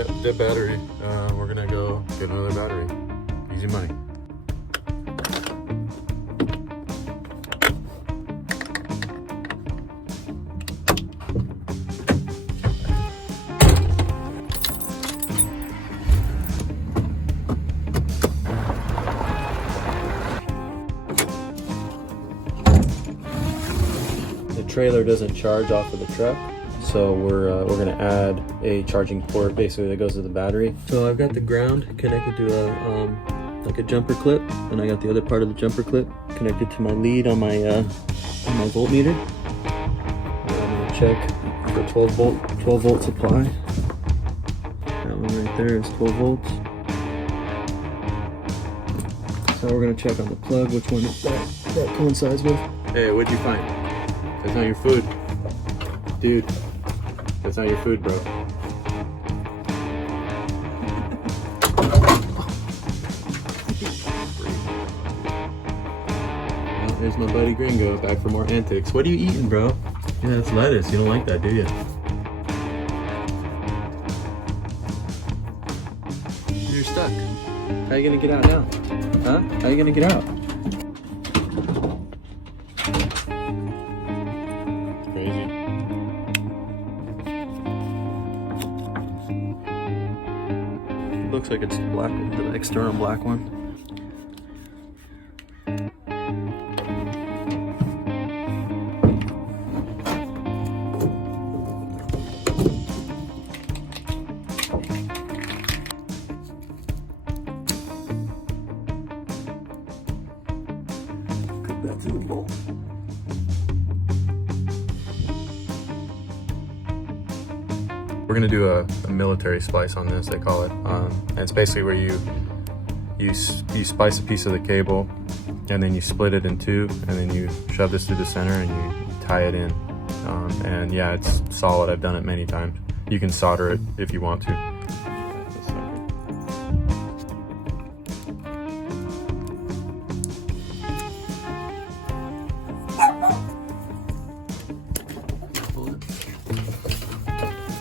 Yeah, dead battery. We're gonna go get another battery. Easy money. The trailer doesn't charge off of the truck, so we're gonna add a charging port basically that goes to the battery. So I've got the ground connected to a like a jumper clip, and I got the other part of the jumper clip connected to my lead on my voltmeter. And I'm gonna check for 12 volt supply. That one right there is 12 volts. So we're gonna check on the plug which one that coincides with. Hey, what'd you find? That's not your food. Dude, that's not your food, bro. Well, there's my buddy Gringo, back for more antics. What are you eating, bro? Yeah, that's lettuce. You don't like that, do you? You're stuck. How are you gonna get out now? Huh? How are you gonna get out? Crazy. Looks like it's black, the external black one. Clip that to the bolt. We're gonna do a military splice on this, they call it. And it's basically where you splice a piece of the cable, and then you split it in two, and then you shove this through the center and you tie it in. And yeah, it's solid. I've done it many times. You can solder it if you want to.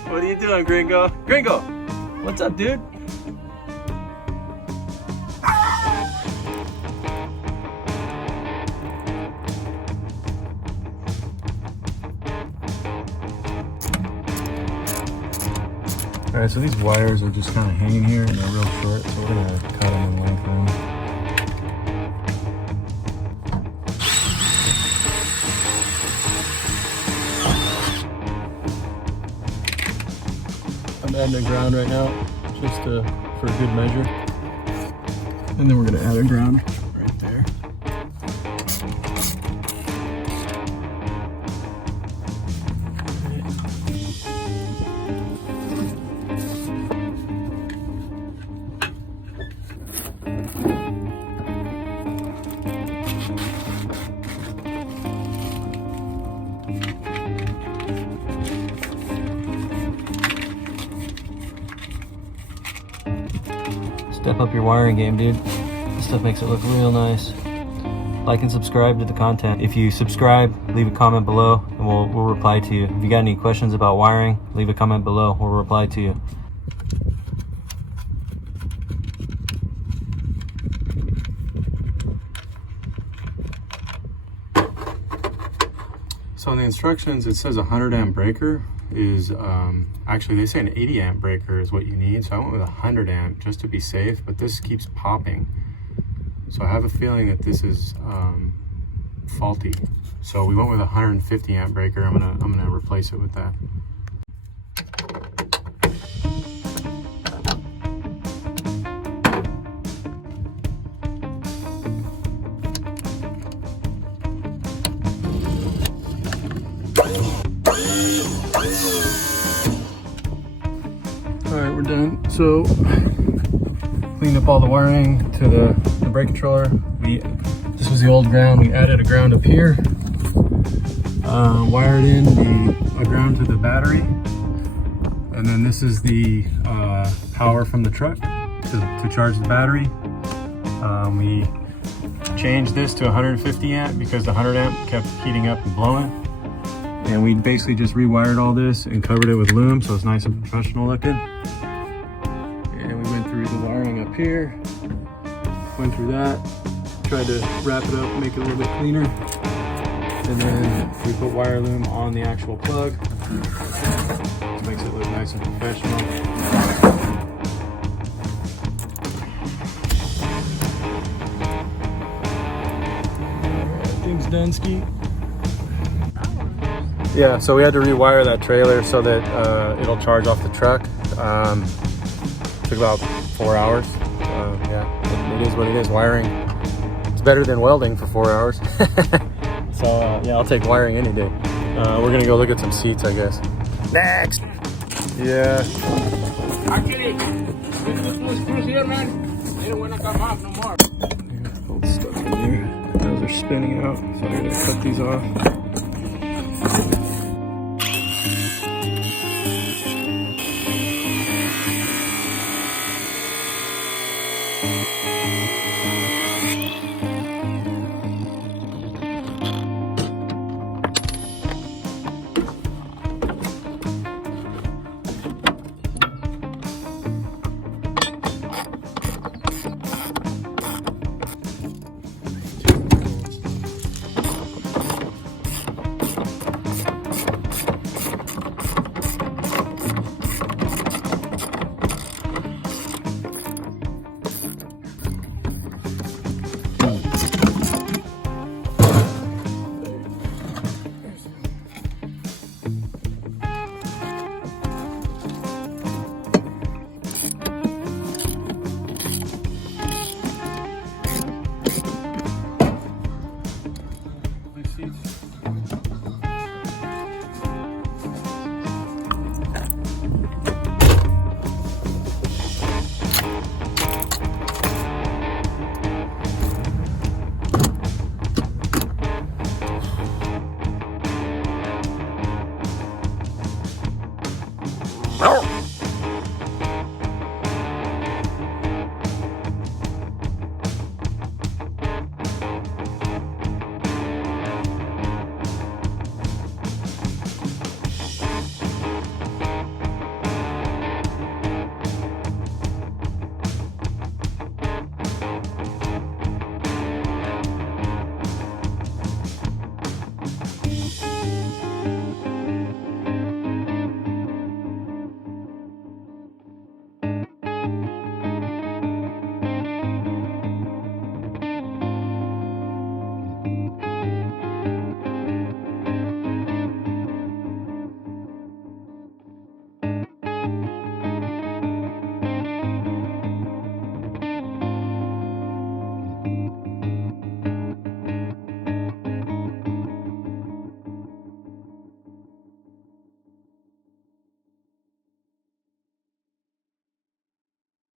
What are you doing, Gringo? Gringo! What's up, dude? Alright, so these wires are just kind of hanging here and they're real short, so we're gonna cut them in length now. I'm adding a ground right now, just for a good measure. And then we're gonna add a ground right there. Step up your wiring game, dude. This stuff makes it look real nice. Like and subscribe to the content. If you subscribe, leave a comment below and we'll reply to you. If you got any questions about wiring, leave a comment below. We'll reply to you. So in the instructions, it says a 100 amp breaker is, actually they say an 80 amp breaker is what you need. So I went with a 100 amp just to be safe, but this keeps popping. So I have a feeling that this is faulty. So we went with a 150 amp breaker. I'm gonna replace it with that. Alright, we're done. So, cleaned up all the wiring to the brake controller. This was the old ground. We added a ground up here. Wired in a ground to the battery. And then this is the power from the truck to charge the battery. We changed this to 150 amp because the 100 amp kept heating up and blowing. And we basically just rewired all this and covered it with loom so it's nice and professional looking. wiring up here. Went through that. Tried to wrap it up, make it a little bit cleaner. And then we put wire loom on the actual plug. This makes it look nice and professional. Thing's done, Ski. Yeah, so we had to rewire that trailer so that it'll charge off the truck. Took about 4 hours. Yeah, it is what it is. Wiring, it's better than welding for 4 hours. So yeah, I'll take wiring any day. We're gonna go look at some seats, I guess. Next. Yeah. Actually, this screws here, man. They don't want to come off no more. Yeah, both stuck in there. Those are spinning out, so I gotta cut these off.